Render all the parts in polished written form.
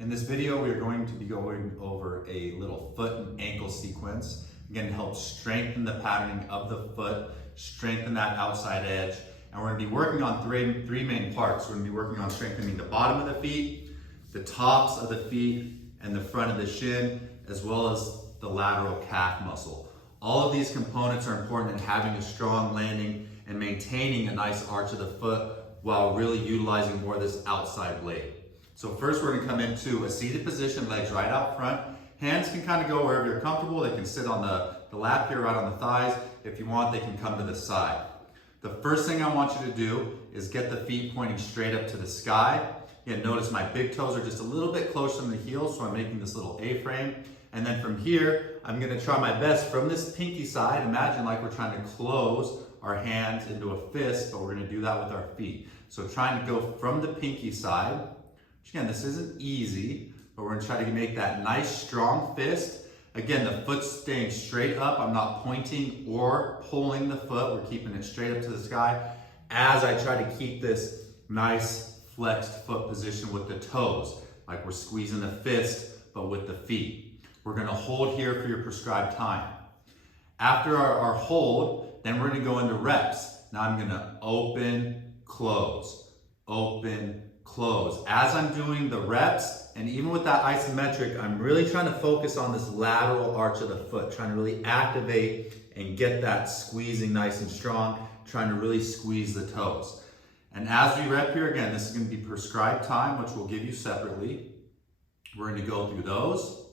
In this video, we are going to be going over a little foot and ankle sequence. Again, to help strengthen the patterning of the foot, strengthen that outside edge. And we're gonna be working on three main parts. We're gonna be working on strengthening the bottom of the feet, the tops of the feet, and the front of the shin, as well as the lateral calf muscle. All of these components are important in having a strong landing and maintaining a nice arch of the foot while really utilizing more of this outside blade. So first we're gonna come into a seated position, legs right out front. Hands can kind of go wherever you're comfortable. They can sit on the lap here, right on the thighs. If you want, they can come to the side. The first thing I want you to do is get the feet pointing straight up to the sky. Again, notice my big toes are just a little bit closer than the heels, so I'm making this little A-frame. And then from here, I'm gonna try my best from this pinky side. Imagine like we're trying to close our hands into a fist, but we're gonna do that with our feet. So trying to go from the pinky side. Again, this isn't easy, but we're gonna try to make that nice strong fist. Again, the foot's staying straight up. I'm not pointing or pulling the foot. We're keeping it straight up to the sky as I try to keep this nice flexed foot position with the toes, like we're squeezing a fist, but with the feet. We're gonna hold here for your prescribed time. After our hold, then we're gonna go into reps. Now I'm gonna open, close, open, close. As I'm doing the reps, and even with that isometric, I'm really trying to focus on this lateral arch of the foot, trying to really activate and get that squeezing nice and strong, trying to really squeeze the toes. And as we rep here, again, this is gonna be prescribed time, which we'll give you separately. We're gonna go through those.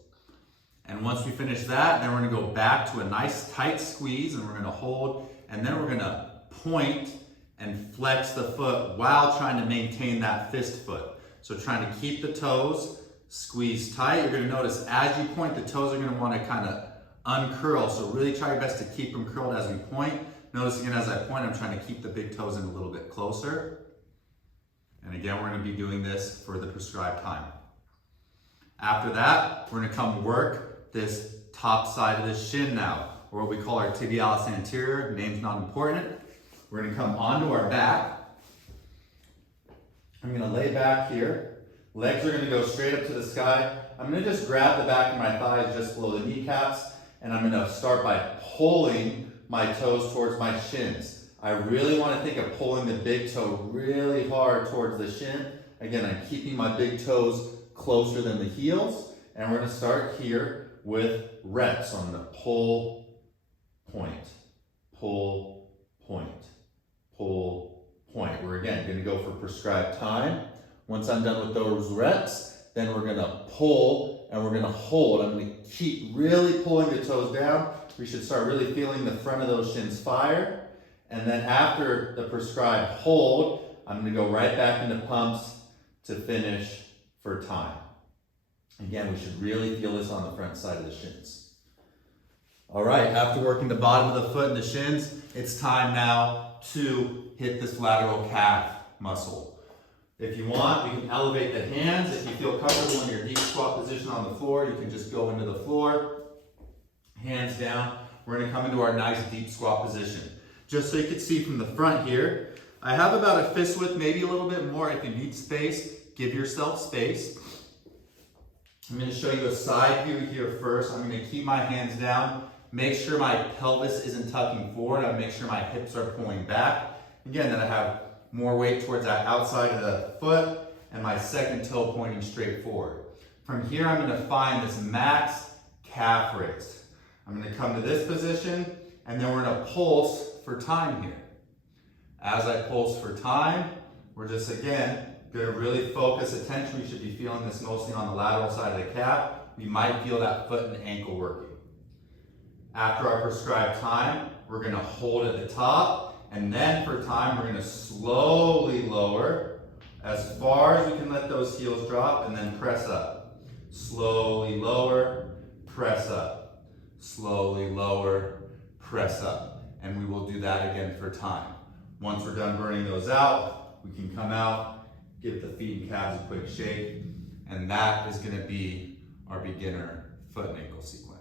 And once we finish that, then we're gonna go back to a nice tight squeeze, and we're gonna hold, and then we're gonna point and flex the foot while trying to maintain that fist foot. So trying to keep the toes squeezed tight. You're gonna notice as you point, the toes are gonna wanna kind of uncurl. So really try your best to keep them curled as we point. Notice again, as I point, I'm trying to keep the big toes in a little bit closer. And again, we're gonna be doing this for the prescribed time. After that, we're gonna come work this top side of the shin now, or what we call our tibialis anterior. Name's not important. We're gonna come onto our back. I'm gonna lay back here. Legs are gonna go straight up to the sky. I'm gonna just grab the back of my thighs just below the kneecaps, and I'm gonna start by pulling my toes towards my shins. I really wanna think of pulling the big toe really hard towards the shin. Again, I'm keeping my big toes closer than the heels, and we're gonna start here with reps. So I'm gonna pull, point, pull, point, pull, point. We're again gonna go for prescribed time. Once I'm done with those reps, then we're gonna pull and we're gonna hold. I'm gonna keep really pulling the toes down. We should start really feeling the front of those shins fire. And then after the prescribed hold, I'm gonna go right back into pumps to finish for time. Again, we should really feel this on the front side of the shins. All right, after working the bottom of the foot and the shins, it's time now to hit this lateral calf muscle. If you want, we can elevate the hands. If you feel comfortable in your deep squat position on the floor, you can just go into the floor, hands down. We're gonna come into our nice deep squat position. Just so you can see from the front here, I have about a fist width, maybe a little bit more. If you need space, give yourself space. I'm gonna show you a side view here first. I'm gonna keep my hands down. Make sure my pelvis isn't tucking forward. I make sure my hips are pulling back. Again, that I have more weight towards that outside of the foot and my second toe pointing straight forward. From here, I'm gonna find this max calf raise. I'm gonna come to this position, and then we're gonna pulse for time here. As I pulse for time, we're just, again, gonna really focus attention. We should be feeling this mostly on the lateral side of the calf. We might feel that foot and ankle working. After our prescribed time, we're gonna hold at the top, and then for time, we're gonna slowly lower as far as we can let those heels drop, and then press up. Slowly lower, press up. Slowly lower, press up. And we will do that again for time. Once we're done burning those out, we can come out, give the feet and calves a quick shake, and that is gonna be our beginner foot and ankle sequence.